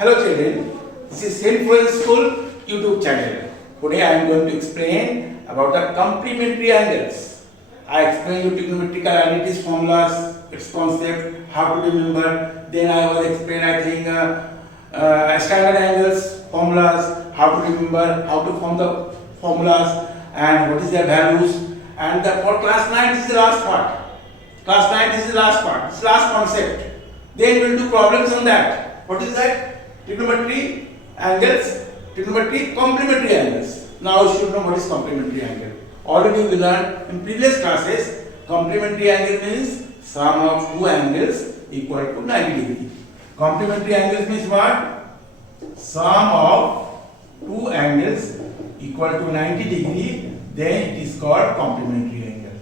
Hello children, this is Florence School YouTube channel. Today I am going to explain about the complementary angles. I explain you trigonometrical analysis formulas, its concept, how to remember. Then I will explain standard angles, formulas, how to remember, how to form the formulas and what is their values. And for class 9 this is the last part. Class 9 this is the last part, this is the last concept. Then we will do problems on that. What is that? Trigonometry angles, trigonometry complementary angles. Now you should know what is complementary angle. Already we learned in previous classes, complementary angle means sum of two angles equal to 90 degree. Complementary angles means what? Sum of two angles equal to 90 degree, then it is called complementary angle.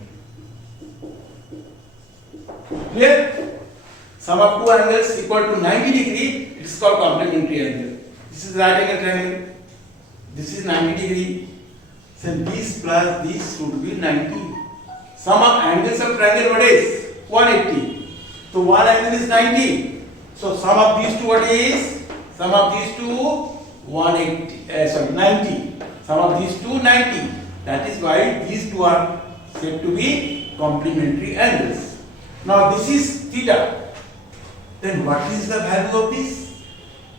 Clear? Sum of two angles equal to 90 degree, it is called complementary angle. This is right angle triangle. This is 90 degree. So this plus this should be 90. Sum of angles of triangle what is? 180. So one angle is 90. So sum of these two what is? Sum of these two 90. Sum of these two 90. That is why these two are said to be complementary angles. Now this is theta. Then what is the value of this?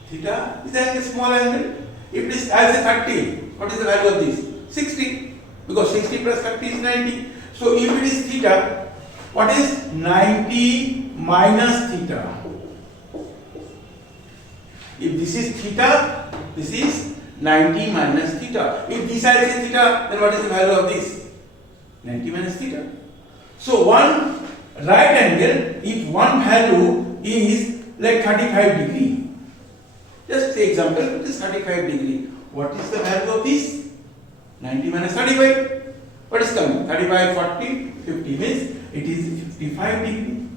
Theta is a small angle. If it is as a 30, what is the value of this? 60. Because 60 plus 30 is 90. So if it is theta, what is 90 minus theta? If this is theta, this is 90 minus theta. If this side is theta, then what is the value of this? 90 minus theta. So one right angle, if one value is like 35 degree. Just say example, it is 35 degree. What is the value of this? 90 minus 35. What is coming? 35, 40, 50 means it is 55 degree.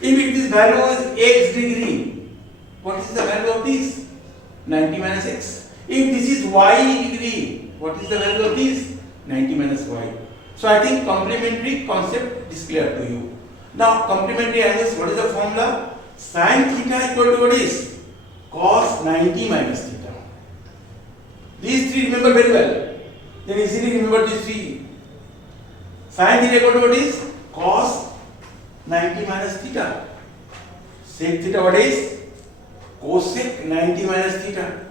If this value is x degree, what is the value of this? 90 minus x. If this is y degree, what is the value of this? 90 minus y. So I think complementary concept is clear to you. Now complementary angles, what is the formula? Sin theta equal to what is? Cos 90 minus theta. These three remember very well. Then easily remember these three. Sin theta equal to what is? Cos 90 minus theta. Sec theta what is? Cosec 90 minus theta.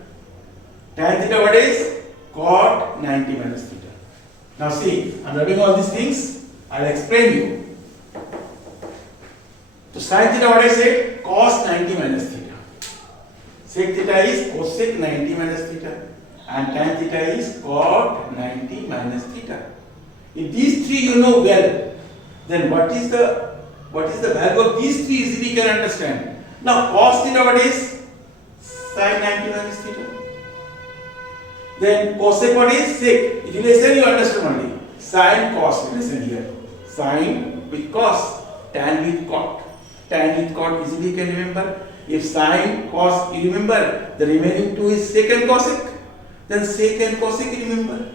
Tan theta what is? Cot 90 minus theta. Now see, I am writing all these things. I will explain you. So sin theta what I said? Cos 90 minus theta. Sec theta is cosec 90 minus theta. And tan theta is cot 90 minus theta. If these three you know well, then what is the value of these three easily you can understand. Now cos theta what is? Sin 90 minus theta. Then cosec what is? Sec. Relation you understand only. Sin cos relation here. Sin with cos, tan with cot. Tan with cot easily you can remember. If sin cos you remember, the remaining two is sec and cosec. Then sec and cosec you remember.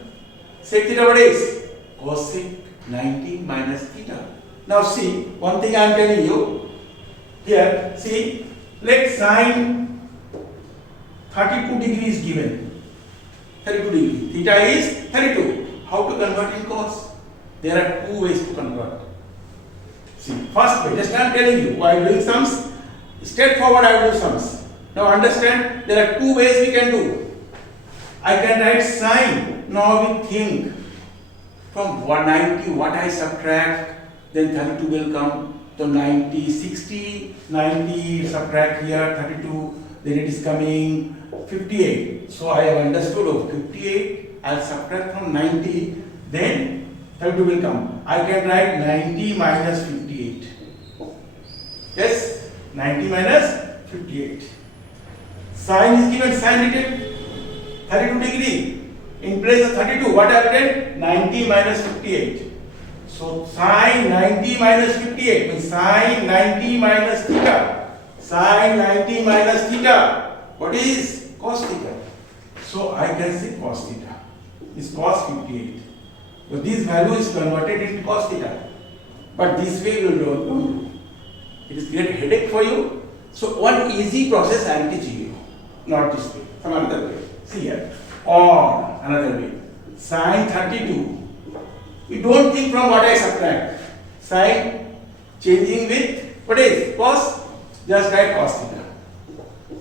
Sec theta what is? Cosec 90 minus theta. Now see, one thing I am telling you. Here, see, let sin 32 degree is given. 32 degree. Theta is 32. How to convert in cos? There are two ways to convert. See, first way, just I am telling you, while doing sums, straightforward I will do sums. Now understand, there are two ways we can do. I can write sine. Now we think from 190 what I subtract, then 32 will come. So 90, 60, 90 subtract here, 32, then it is coming 58. So I have understood of 58, I will subtract from 90, then 32 will come. I can write 90 minus 58. Yes, 90 minus 58. Sin is given, sin written 32 degree. In place of 32, what I have written? 90 minus 58. So sin 90 minus 58 means sin 90 minus theta. Sin 90 minus theta. What is? Cos theta. So I can say cos theta is cos 58. So this value is converted into cos theta. But this way you don't do. It is great headache for you. So one easy process I am teaching you, not this way, some another way. See here, or another way. Sine 32. We don't think from what I subtract. Sine changing with what is cos? Just write cos theta.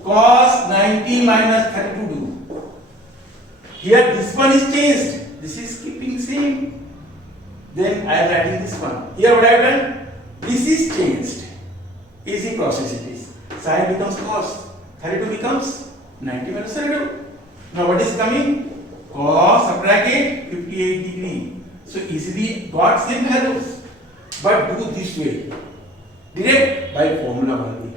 Cos 90 minus 32 do. Here this one is changed. This is keeping same. Then I am writing this one. Here what I have done? This is changed. Easy process it is. Sine becomes cos. 32 becomes 90 minus 32. Now what is coming? Cos subtract it 58 degree. So easily got same values. But do this way. Direct by formula only.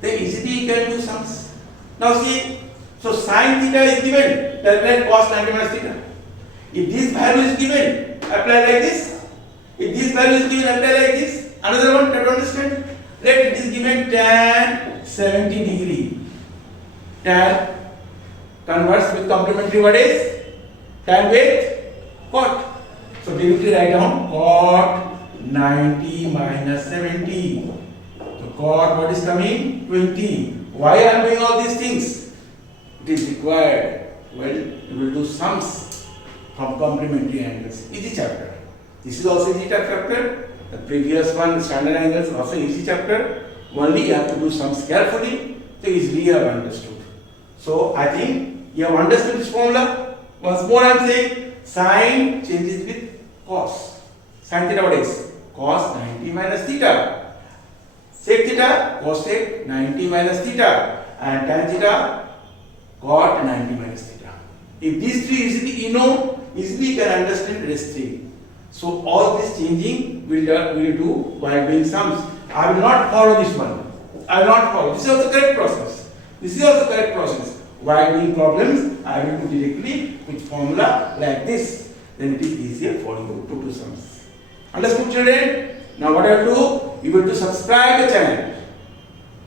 Then easily you can do sums. Now see. So sin theta is given. Then cos 90 minus theta. If this value is given, apply like this. If this value is given, apply like this. Another one, try to understand. Let it is given tan 70 degree. Tan converts with complementary what is? Tan with cot. So directly write down cot 90 minus 70. So cot what is coming? 20. Why I am doing all these things? It is required when you will do sums from complementary angles. Easy chapter. This is also easy chapter. The previous one, standard angles, also easy chapter. Only you have to do sums carefully, so easily you have understood. So I think you have understood this formula. Once more I am saying, sine changes with cos. Sine theta what is? Cos 90 minus theta. Sec theta, cosec 90 minus theta. And tan theta, cot 90 minus theta. If these three easily you know, easily you can understand rest three. So all this changing will do while doing sums. I will not follow this one. I will not follow. This is also correct process. This is also correct process. While doing problems, I will do directly with formula like this. Then it is easier for you to do sums. Understood, children? Now what I will do? You will to subscribe the channel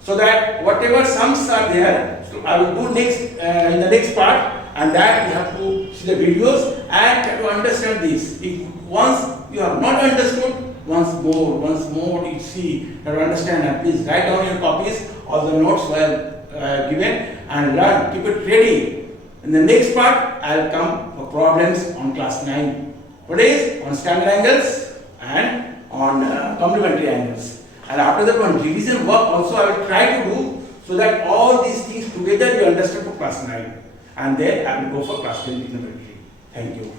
so that whatever sums are there, so I will do next in the next part. And that you have to see the videos and try to understand this. If once you have not understood, once more you see, try to understand, and please write down your copies, all the notes were given, and learn, keep it ready. In the next part, I will come for problems on class 9. What is? On standard angles and on complementary angles. And after that one revision work also I will try to do, so that all these things together you understand for class 9. And then I will go for class 10 trigonometry. Thank you.